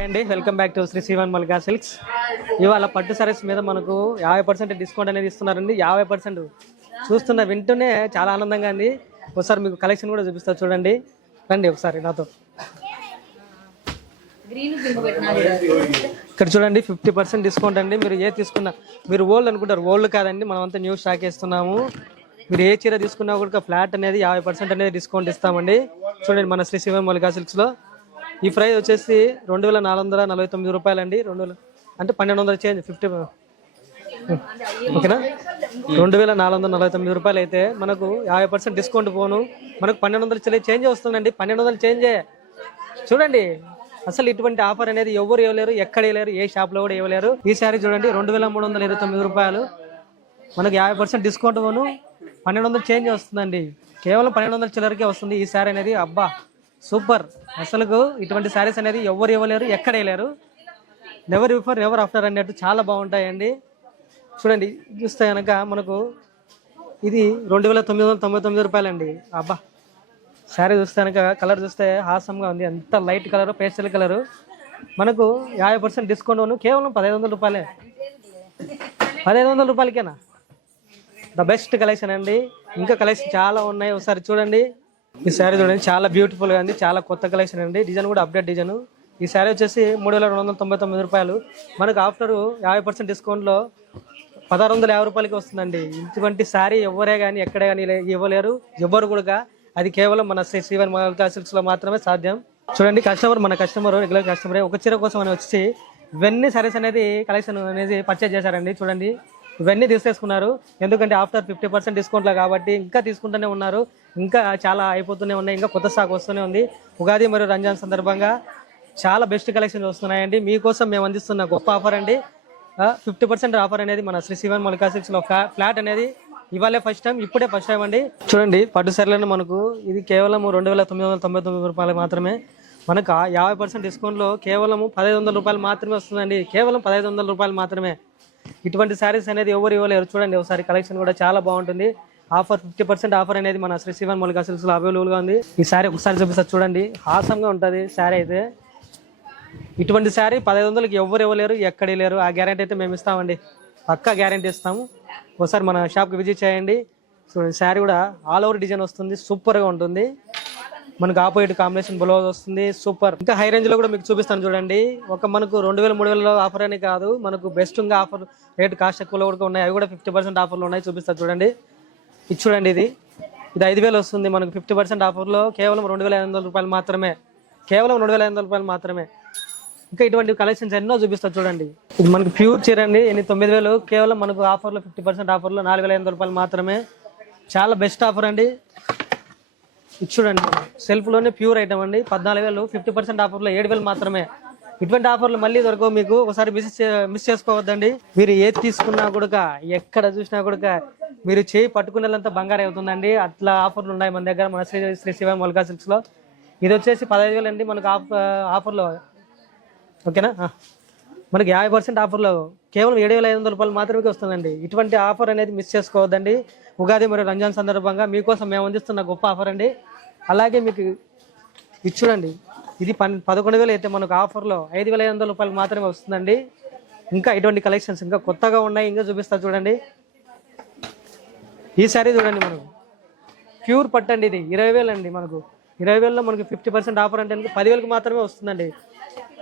Hi అండి, welcome back to Sri Srivan Mallika silks. ఇవాళ పట్టు సారీస్ మీద మనకు 50% డిస్కౌంట్ అనేది ఇస్తున్నారండి. 50% చూస్తున్న వింటూనే చాలా ఆనందంగా ఉంది. ఒకసారి మీకు కలెక్షన్ కూడా చూపిస్తా, చూడండి. రండి ఒకసారి నాతో. ఇక్కడ చూడండి 50% డిస్కౌంట్ అండి. మీరు ఏ తీసుకున్నా, మీరు ఓల్డ్ అనుకుంటారు, ఓల్డ్ కాదండి, మనం అంతా న్యూ స్టాక్ ఇస్తున్నాము. మీరు ఏ చీర తీసుకున్నా కూడా ఫ్లాట్ అనేది 50% అనేది డిస్కౌంట్ ఇస్తామండి. చూడండి మన శ్రీ శ్రీవన్ మల్లికా సిల్క్స్లో ఈ ప్రైస్ వచ్చేసి 2449 రూపాయలు అండి. 2000 అంటే 1200 చేంజ్ 50, ఓకేనా. 2449 రూపాయలు అయితే మనకు 50% డిస్కౌంట్ పోను మనకు 1200 చేంజ్ వస్తుందండి. 1200 చేంజే. చూడండి, అసలు ఇటువంటి ఆఫర్ అనేది ఎవరు ఇవ్వలేరు, ఎక్కడ ఇవ్వలేరు, ఏ షాప్లో కూడా ఇవ్వలేరు. ఈ శారీ చూడండి 2329 రూపాయలు, మనకు 50% డిస్కౌంట్ పోను 1200 చేంజ్ వస్తుందండి. కేవలం 1200 చిల్లరకే వస్తుంది ఈ శారీ అనేది. అబ్బా సూపర్. అసలు ఇటువంటి శారీస్ అనేది ఎవరు ఇవ్వలేరు, ఎక్కడ వేయలేరు. నెవర్ బిఫోర్ నెవర్ ఆఫ్టర్ అన్నట్టు చాలా బాగుంటాయండి. చూడండి, చూస్తే కనుక మనకు ఇది 2999 రూపాయలండి. అబ్బా శారీ చూస్తే కనుక కలర్ చూస్తే హాసంగా ఉంది. ఎంత లైట్ కలర్, పేస్టల్ కలరు. మనకు 50% డిస్కౌంట్ కేవలం 1500 రూపాయలే. 1500 రూపాయలకేనా? ద బెస్ట్ కలెక్షన్ అండి. ఇంకా కలెక్షన్ చాలా ఉన్నాయి, ఒకసారి చూడండి. ఈ శారీ చూడండి, చాలా బ్యూటిఫుల్గా ఉంది, చాలా కొత్త కలెక్షన్ అండి. డిజైన్ కూడా అప్డేట్ డిజైన్. ఈ శారీ వచ్చేసి 3299 రూపాయలు, మనకు ఆఫ్టర్ 50% డిస్కౌంట్లో 1650 రూపాయలకి వస్తుందండి. ఇటువంటి శారీ ఎవరే కానీ ఎక్కడే కానీ ఇవ్వలేరు, ఎవరు కూడా. అది కేవలం మన శ్రీ శ్రీవన్ మల్లికా సిల్క్స్లో మాత్రమే సాధ్యం. చూడండి, మన కస్టమర్ రెగ్యులర్ కస్టమరే ఒక చీర కోసం అని వచ్చి ఇవన్నీ శారీస్ అనేది కలెక్షన్ అనేది పర్చేజ్ చేశారండి. చూడండి, ఇవన్నీ తీసేసుకున్నారు. ఎందుకంటే ఆఫ్టర్ 50% డిస్కౌంట్లో కాబట్టి ఇంకా తీసుకుంటూనే ఉన్నారు. ఇంకా చాలా అయిపోతూనే ఉన్నాయి, ఇంకా కొత్త స్టాక్ వస్తూనే ఉంది. ఉగాది మరియు రంజాన్ సందర్భంగా చాలా బెస్ట్ కలెక్షన్స్ వస్తున్నాయండి. మీకోసం మేము అందిస్తున్న గొప్ప ఆఫర్ అండి. 50% ఆఫర్ అనేది మన శ్రీ శ్రీవన్ మల్లికా సిల్క్స్లో ఫ్లాట్ అనేది ఇవాళే ఫస్ట్ టైం, ఇప్పుడే ఫస్ట్ టైం అండి. చూడండి, పట్టు సర్లను మనకు ఇది కేవలం 2999 రూపాయలు మాత్రమే. మనకు 50% డిస్కౌంట్లో కేవలం 1500 రూపాయలు మాత్రమే వస్తుందండి. కేవలం 1500 రూపాయలు మాత్రమే. ఇటువంటి శారీస్ అనేది ఎవరు ఇవ్వలేరు. చూడండి ఒకసారి, కలెక్షన్ కూడా చాలా బాగుంటుంది. ఆఫర్ 50% ఆఫర్ అనేది మన శ్రీ శ్రీవన్ మల్లికా సిల్క్స్లో అవైలబుల్గా ఉంది. ఈ శారీ ఒకసారి చూపిస్తారు, చూడండి. హాసంగా ఉంటుంది శారీ అయితే. ఇటువంటి శారీ 1500కి ఎవరు ఇవ్వలేరు, ఎక్కడ లేరు. ఆ గ్యారెంటీ అయితే మేము ఇస్తామండి, పక్కా గ్యారెంటీ ఇస్తాము. ఒకసారి మన షాప్కి విజిట్ చేయండి. చూడండి, శారీ కూడా ఆల్ ఓవర్ డిజైన్ వస్తుంది, సూపర్గా ఉంటుంది. మనకు ఆపోజిట్ కాంబినేషన్ బ్లౌజ్ వస్తుంది, సూపర్. ఇంకా హై రేంజ్లో కూడా మీకు చూపిస్తాను చూడండి. ఒక మనకు 2000, 3000 ఆఫర్ అని కాదు, మనకు బెస్ట్గా ఆఫర్ రేట్ కాస్ట్ ఎక్కువలో కూడా ఉన్నాయి. అవి కూడా 50% ఆఫర్లు ఉన్నాయి, చూపిస్తాను చూడండి. ఇది చూడండి, ఇది 5000 వస్తుంది మనకు 50% ఆఫర్లో. కేవలం 2500 రూపాయలు మాత్రమే. కేవలం 2500 రూపాయలు మాత్రమే. ఇంకా ఇటువంటి కలెక్షన్స్ ఎన్నో చూపిస్తారు చూడండి. ఇది మనకు ప్యూర్ చీర అండి, 9000, కేవలం మనకు ఆఫర్లో 50% ఆఫర్లో 4500 రూపాయలు మాత్రమే. చాలా బెస్ట్ ఆఫర్ అండి. ఇది చూడండి, సెల్ఫ్లోనే ప్యూర్ ఐటమ్ అండి. 14000, 50% ఆఫర్లో 7000 మాత్రమే. ఇటువంటి ఆఫర్లు మళ్ళీ దొరకవు మీకు, ఒకసారి మిస్ చేసుకోవద్దండి. మీరు ఏది తీసుకున్నా కూడా, ఎక్కడ చూసినా కూడా మీరు చేయి పట్టుకునేంత బంగారం అవుతుందండి. అట్లా ఆఫర్లు ఉన్నాయి మన దగ్గర, మన శ్రీ శ్రీవన్ మల్లికా సిల్క్స్లో. ఇది వచ్చేసి 15000 అండి మనకు ఆఫర్లో, ఓకేనా. మనకి 50% ఆఫర్లో కేవలం 7500 రూపాయలు మాత్రమే వస్తుందండి. ఇటువంటి ఆఫర్ అనేది మిస్ చేసుకోవద్దండి. ఉగాది మరియు రంజాన్ సందర్భంగా మీకోసం మేము అందిస్తున్న గొప్ప ఆఫర్ అండి. అలాగే మీకు ఇది చూడండి, ఇది 11,000 అయితే మనకు ఆఫర్లో 5500 రూపాయలు మాత్రమే వస్తుందండి. ఇంకా ఇటువంటి కలెక్షన్స్ ఇంకా కొత్తగా ఉన్నాయి, ఇంకా చూపిస్తా చూడండి. ఈ శారీ చూడండి, మనకు ప్యూర్ పట్టండి. ఇది 20000 అండి. మనకు 20000లో మనకు 50% ఆఫర్ అంటే 10,000కి మాత్రమే వస్తుందండి.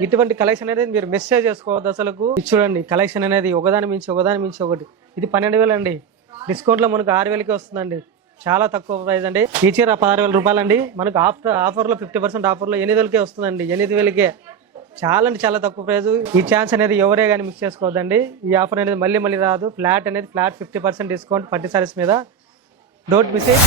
ఇటువంటి కలెక్షన్ అనేది మీరు మెసేజ్ చేసుకోవద్దు అసలు. ఇది చూడండి, కలెక్షన్ అనేది ఒకదాని మించి ఒకటి. ఇది 12,000 అండి. డిస్కౌంట్లో మనకు 6000కి వస్తుందండి. చాలా తక్కువ ప్రైస్ అండి. ఈ చీర 16,000 రూపాయలు అండి. మనకు ఆఫర్లో 50% ఆఫర్లో 8,000కే వస్తుందండి. 8,000కే చాలా అంటే చాలా తక్కువ ప్రైస్. ఈ ఛాన్స్ అనేది ఎవరే కానీ మిస్ చేసుకోవద్దండి. ఈ ఆఫర్ అనేది మళ్ళీ రాదు. ఫ్లాట్ 50% డిస్కౌంట్ పట్టు సారీస్ మీద. Don't miss it.